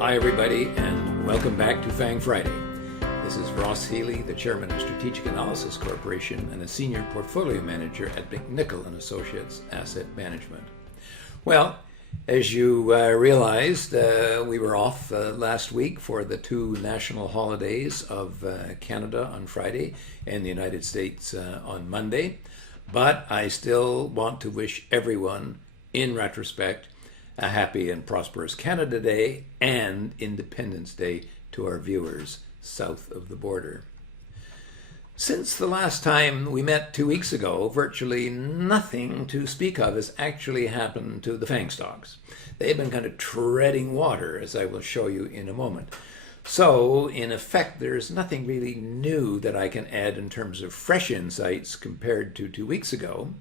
Hi everybody, and welcome back to FANG Friday. This is Ross Healy, the Chairman of Strategic Analysis Corporation and a Senior Portfolio Manager at McNichol & Associates Asset Management. Well, as you realized, we were off last week for the two national holidays of Canada on Friday and the United States on Monday. But I still want to wish everyone, in retrospect, a happy and prosperous Canada Day and Independence Day to our viewers south of the border. Since the last time we met 2 weeks ago, virtually nothing to speak of has actually happened to the FANG stocks. They've been kind of treading water, as I will show you in a moment. So, in effect, there's nothing really new that I can add in terms of fresh insights compared to 2 weeks ago.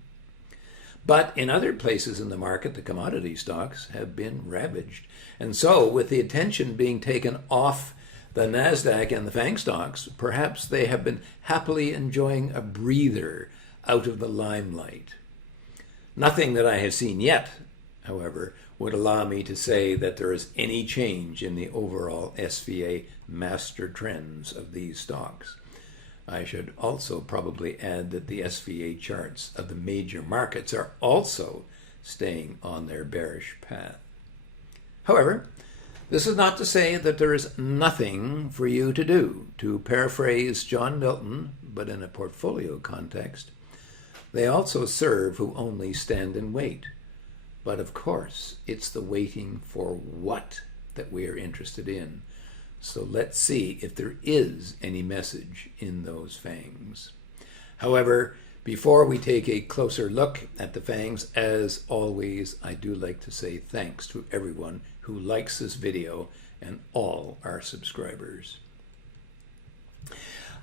But in other places in the market, the commodity stocks have been ravaged. And so, with the attention being taken off the NASDAQ and the FANG stocks, perhaps they have been happily enjoying a breather out of the limelight. Nothing that I have seen yet, however, would allow me to say that there is any change in the overall SVA master trends of these stocks. I should also probably add that the SVA charts of the major markets are also staying on their bearish path. However, this is not to say that there is nothing for you to do. To paraphrase John Milton, but in a portfolio context, they also serve who only stand and wait. But of course, it's the waiting for what that we are interested in. So let's see if there is any message in those FANGs. However, before we take a closer look at the FANGs, as always, I do like to say thanks to everyone who likes this video and all our subscribers.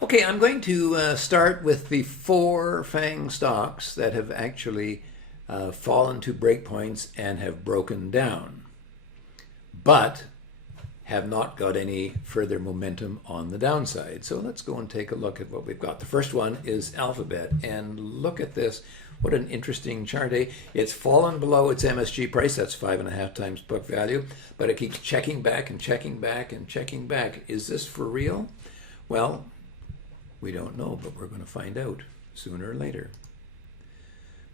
Okay, I'm going to start with the 4 FANG stocks that have actually fallen to breakpoints and have broken down, but have not got any further momentum on the downside. So let's go and take a look at what we've got. The first one is Alphabet, and look at this. What an interesting chart, eh? It's fallen below its MSG price, that's 5.5 times book value, but it keeps checking back and checking back and checking back. Is this for real? Well, we don't know, but we're going to find out sooner or later.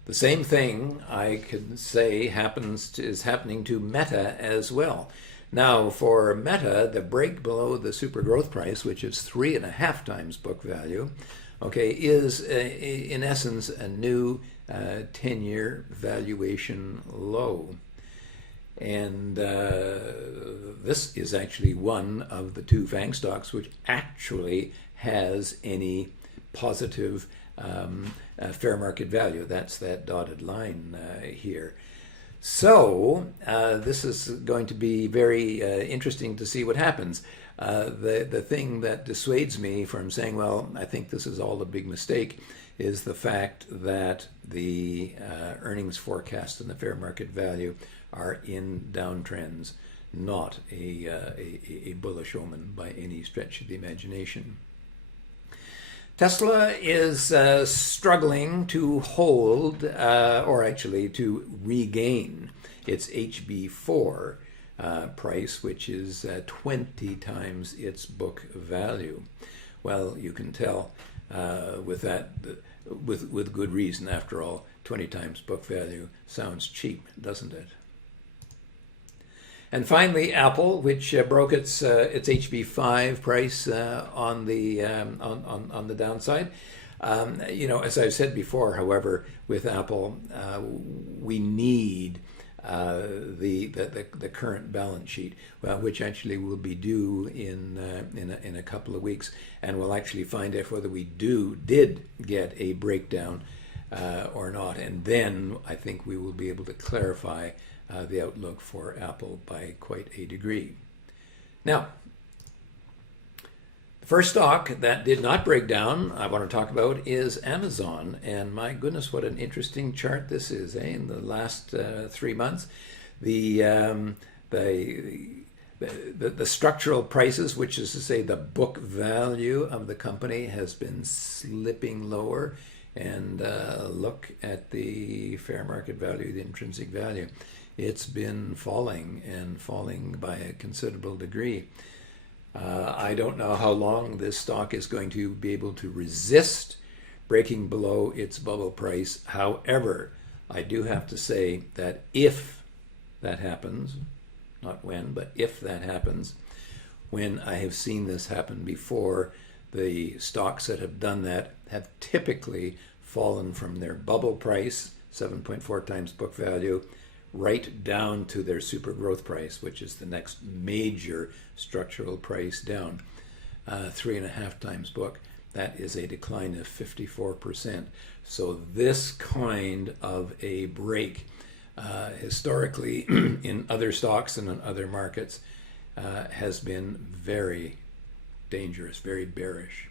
The same thing I could say is happening to Meta as well. Now, for Meta, the break below the super growth price, which is 3.5 times book value, okay, is in essence a new 10-year valuation low. And this is actually one of the 2 FANG stocks which actually has any positive fair market value. That's that dotted line here. So this is going to be very interesting to see what happens. The thing that dissuades me from saying, well, I think this is all a big mistake, is the fact that the earnings forecast and the fair market value are in downtrends, not a bullish omen by any stretch of the imagination. Tesla is struggling to hold, or actually to regain, its HB4 price, which is 20 times its book value. Well, you can tell with that, with good reason. After all, 20 times book value sounds cheap, doesn't it? And finally, Apple, which broke its HB5 price on the downside. You know, as I've said before, however, with Apple, we need the current balance sheet, which actually will be due in a couple of weeks, and we'll actually find out whether we did get a breakdown or not, and then I think we will be able to clarify the outlook for Apple by quite a degree. Now, the first stock that did not break down I want to talk about is Amazon, and my goodness, what an interesting chart this is, eh? In the last 3 months, the structural prices, which is to say the book value of the company, has been slipping lower, and look at the fair market value, the intrinsic value. it's been falling and falling by a considerable degree. I don't know how long this stock is going to be able to resist breaking below its bubble price. However, I do have to say that if that happens, not when, but if that happens, when I have seen this happen before, the stocks that have done that have typically fallen from their bubble price, 7.4 times book value, right down to their super growth price, which is the next major structural price down, 3.5 times book. That is a decline of 54%. So this kind of a break, historically in other stocks and in other markets, has been very dangerous, very bearish.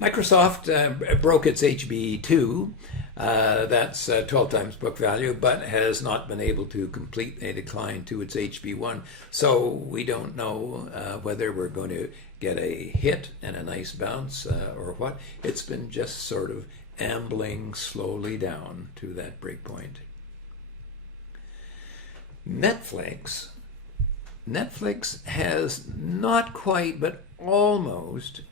Microsoft broke its HB2, that's 12 times book value, but has not been able to complete a decline to its HB1. So we don't know whether we're going to get a hit and a nice bounce or what. It's been just sort of ambling slowly down to that break point. Netflix has not quite, but almost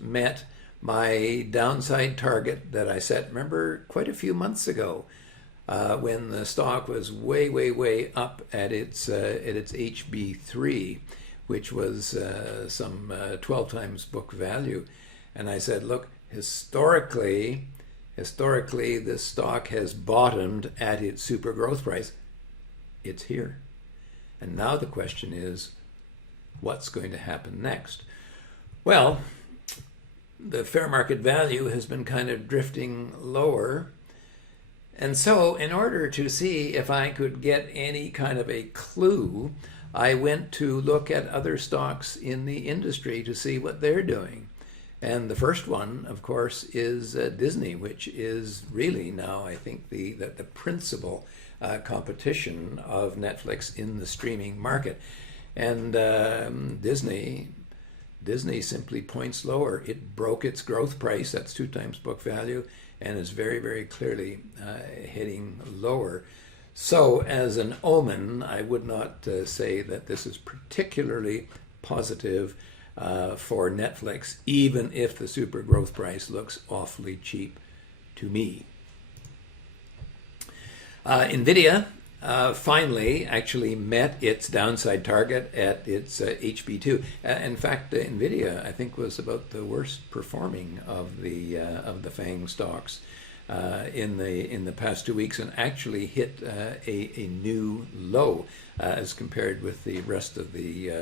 met my downside target that I set, remember, quite a few months ago, when the stock was way up at its HB3, which was some 12 times book value. And I said, look, historically, this stock has bottomed at its super growth price. It's here. And now the question is, what's going to happen next? Well, the fair market value has been kind of drifting lower. And so in order to see if I could get any kind of a clue, I went to look at other stocks in the industry to see what they're doing. And the first one, of course, is Disney, which is really now, I think, the principal competition of Netflix in the streaming market. And Disney simply points lower. It broke its growth price, that's 2 times book value, and is very clearly heading lower. So as an omen, I would not say that this is particularly positive for Netflix, even if the super growth price looks awfully cheap to me. NVIDIA finally actually met its downside target at its HB2. In fact, NVIDIA, I think, was about the worst performing of the FANG stocks in the past 2 weeks, and actually hit a new low as compared with the rest of the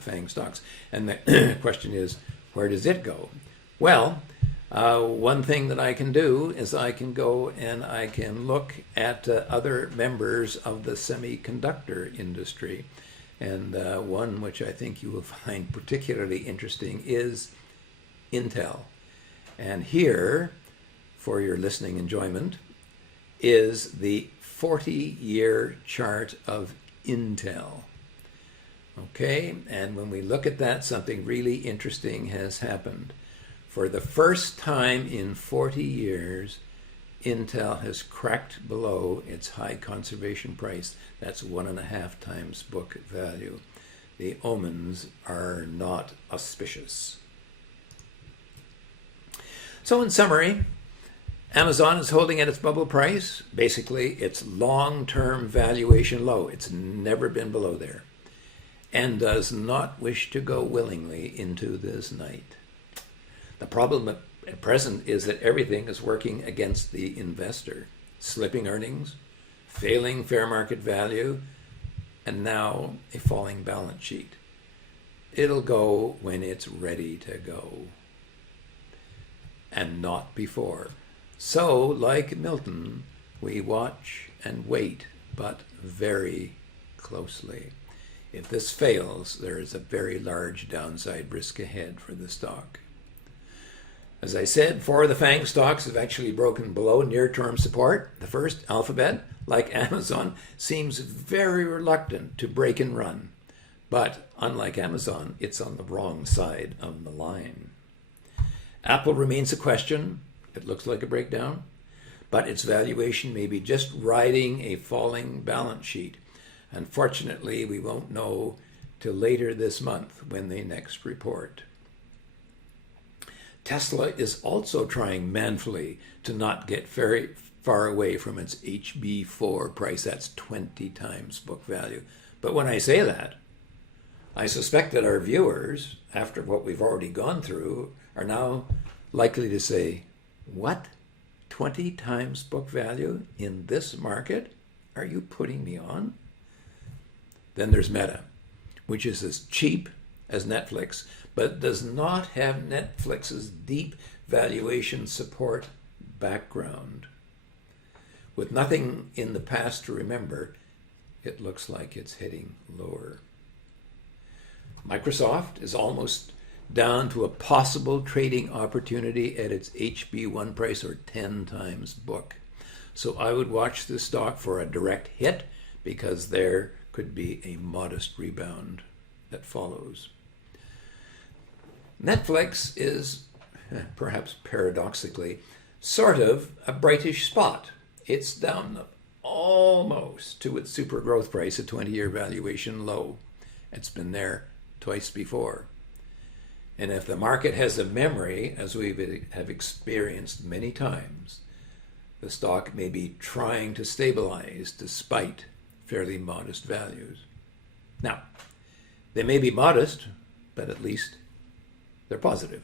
FANG stocks. And the question is, where does it go? Well, one thing that I can do is I can go and I can look at other members of the semiconductor industry. And one which I think you will find particularly interesting is Intel. And here, for your listening enjoyment, is the 40-year chart of Intel. Okay, and when we look at that, something really interesting has happened. For the first time in 40 years, Intel has cracked below its high conservation price. That's 1.5 times book value. The omens are not auspicious. So in summary, Amazon is holding at its bubble price, basically its long-term valuation low. It's never been below there, and does not wish to go willingly into this night. The problem at present is that everything is working against the investor. Slipping earnings, failing fair market value, and now a falling balance sheet. It'll go when it's ready to go, and not before. So, like Milton, we watch and wait, but very closely. If this fails, there is a very large downside risk ahead for the stock. As I said, 4 of the FANG stocks have actually broken below near-term support. The first, Alphabet, like Amazon, seems very reluctant to break and run. But unlike Amazon, it's on the wrong side of the line. Apple remains a question. It looks like a breakdown. but its valuation may be just riding a falling balance sheet. Unfortunately, we won't know till later this month when they next report. Tesla is also trying manfully to not get very far away from its HB4 price. That's 20 times book value. But when I say that, I suspect that our viewers, after what we've already gone through, are now likely to say, what? 20 times book value in this market? Are you putting me on? Then there's Meta, which is as cheap as Netflix, but does not have Netflix's deep valuation support background. With nothing in the past to remember, it looks like it's heading lower. Microsoft is almost down to a possible trading opportunity at its HB1 price, or 10 times book. So I would watch this stock for a direct hit, because there could be a modest rebound that follows. Netflix is, perhaps paradoxically, sort of a brightish spot. It's down almost to its super growth price, a 20-year valuation low. It's been there twice before. And if the market has a memory, as we have experienced many times, the stock may be trying to stabilize despite fairly modest values. Now, they may be modest, but at least they're positive,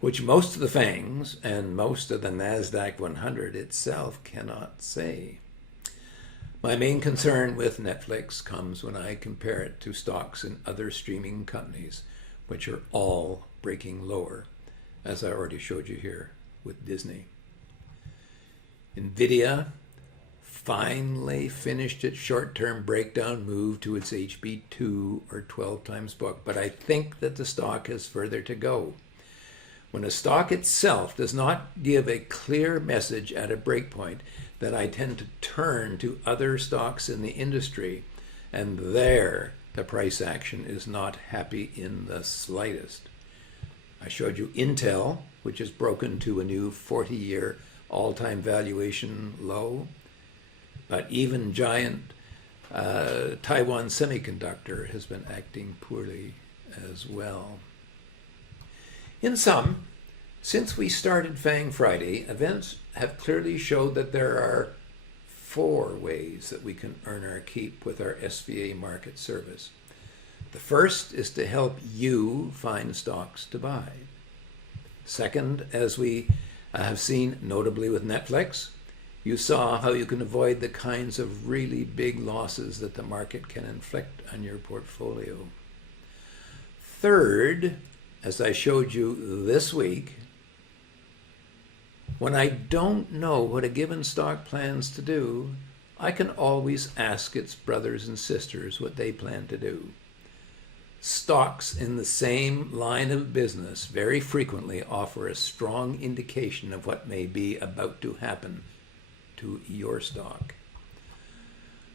which most of the FANGs and most of the NASDAQ 100 itself cannot say. My main concern with Netflix comes when I compare it to stocks in other streaming companies, which are all breaking lower, as I already showed you here with Disney. Nvidia finally finished its short-term breakdown move to its HB2, or 12 times book, but I think that the stock has further to go. When a stock itself does not give a clear message at a breakpoint, then I tend to turn to other stocks in the industry, and there the price action is not happy in the slightest. I showed you Intel, which has broken to a new 40-year all-time valuation low, but even giant Taiwan Semiconductor has been acting poorly as well. In sum, since we started FANG Friday, events have clearly showed that there are 4 ways that we can earn our keep with our SVA market service. The first is to help you find stocks to buy. Second, as we have seen notably with Netflix, you saw how you can avoid the kinds of really big losses that the market can inflict on your portfolio. Third, as I showed you this week, when I don't know what a given stock plans to do, I can always ask its brothers and sisters what they plan to do. Stocks in the same line of business very frequently offer a strong indication of what may be about to happen to your stock.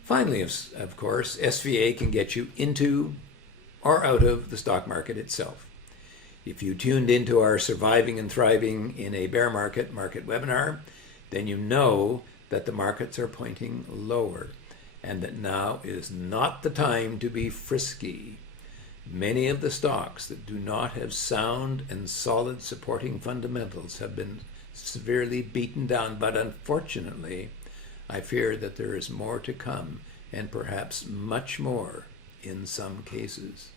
Finally, of course, SVA can get you into or out of the stock market itself. If you tuned into our Surviving and Thriving in a Bear Market webinar, then you know that the markets are pointing lower and that now is not the time to be frisky. Many of the stocks that do not have sound and solid supporting fundamentals have been severely beaten down, but unfortunately, I fear that there is more to come, and perhaps much more in some cases.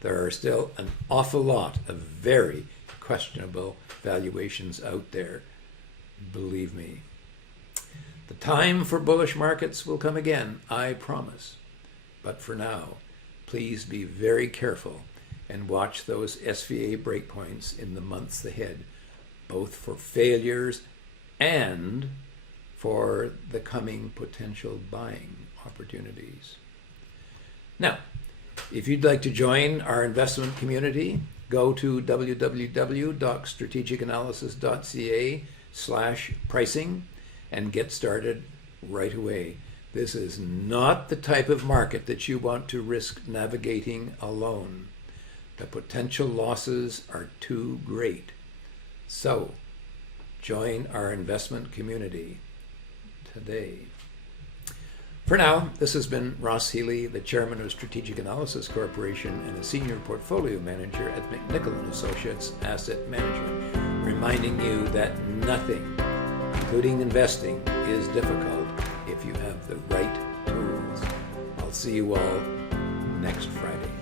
There are still an awful lot of very questionable valuations out there, believe me. The time for bullish markets will come again, I promise. But for now, please be very careful and watch those SVA breakpoints in the months ahead, both for failures and for the coming potential buying opportunities. Now, if you'd like to join our investment community, go to www.strategicanalysis.ca/pricing and get started right away. This is not the type of market that you want to risk navigating alone. The potential losses are too great. So, join our investment community. a day. For now, this has been Ross Healy, the chairman of Strategic Analysis Corporation and a senior portfolio manager at McNichol & Associates Asset Management, reminding you that nothing, including investing, is difficult if you have the right tools. I'll see you all next Friday.